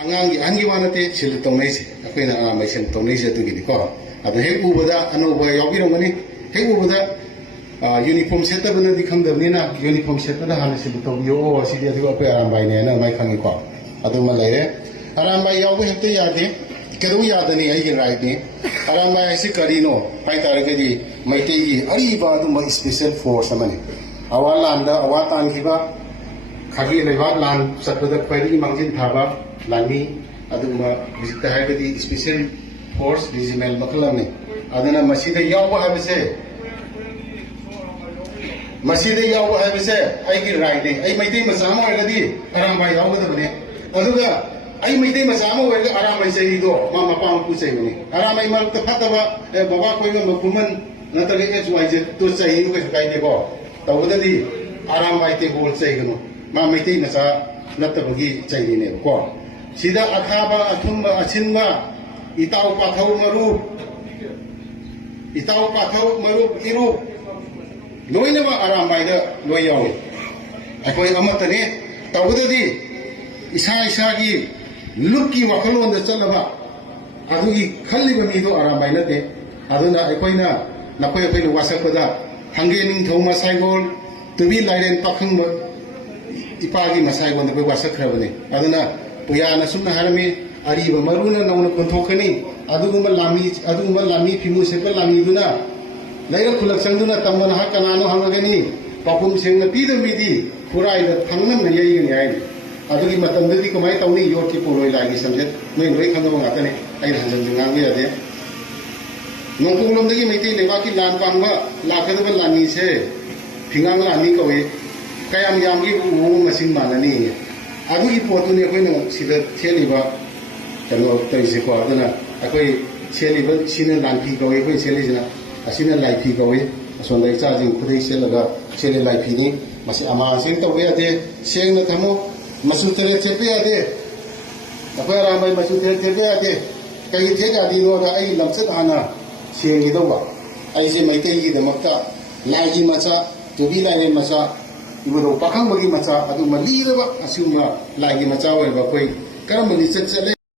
Angi wanate sil tongnese akoina aramai sil tongnese tu gini ko adu he ubada anu boy yogi romani he ubada uniform seta bana dikham dabni na uniform seta da hana sil tong yo si dia thiwa pe aramai ne na mai khangi ko adu ma lere aramai yogi hete yade keru yadani ai gi right ni aramai si karino pai tar ge ji mai te gi ari ba du ma special force amani awalanda awatan kiba khagi lewa lan satpada khwairi mangjin thaba Lani aduma visita hai kadi special force regiment makalam ne adana masjid yawa hai bise masjid yawa hai bise ai ki right ne ai maitei masama hai kadi aram bai yawa da bane aduga ai maitei masama hai kadi aram bai sei do ma mapang pu sei ne aram bai mal ta phataba baba koi ma makuman na ta ge xyz to sei ko kai ne ko tawda di aram bai te bol sei gno ma maitei masa natta bagi sei ne ko Sida akaba atumba achinba itau pathau maru iru loina ma arambai da loi yawi akoi amatane tawdadi isa gi lukki wakalon da chalaba adugi khalliba mi do arambai na te aduna akoina nakoi akoi wasapada hange ning thoma saigol tubi lairen pakhang ipagi masaigol da wasakhrabane aduna Puyana sumna harami ariba maruna nauna konthokani adugumba lami phimu sepa lami duna laira khulak sangduna tamana ha kanano hangagani papum sengna pidamidi purai da thangnam na yai gani ai adugi matamdadi kamai tawni yorki poroi lagi samjet noi noi khangaba ngatane ai hanjam jingang ge ade nongkung lomdagi meiti lewaki lan pangba lakadaba lami se phingang lami kawe kayam yamgi u masin manani adugi potu ne koi no sida cheliba tano taise ko adana akoi cheliba sine lanpi ko koi cheli jina asina laipi ko asondai cha jing khudai selaga chele laipi ni masi ama sin to ge ade seng na thamo masu tere chepe ade akoi ramai masu tere chepe ade kai the ga di no da ai lamsat ana seng gi do ba ai se mai kai gi da makta lai gi macha tubi lai macha ibu pakhang bagi macha adu mali ba asuma lagi macha wa ba koi karam ni chat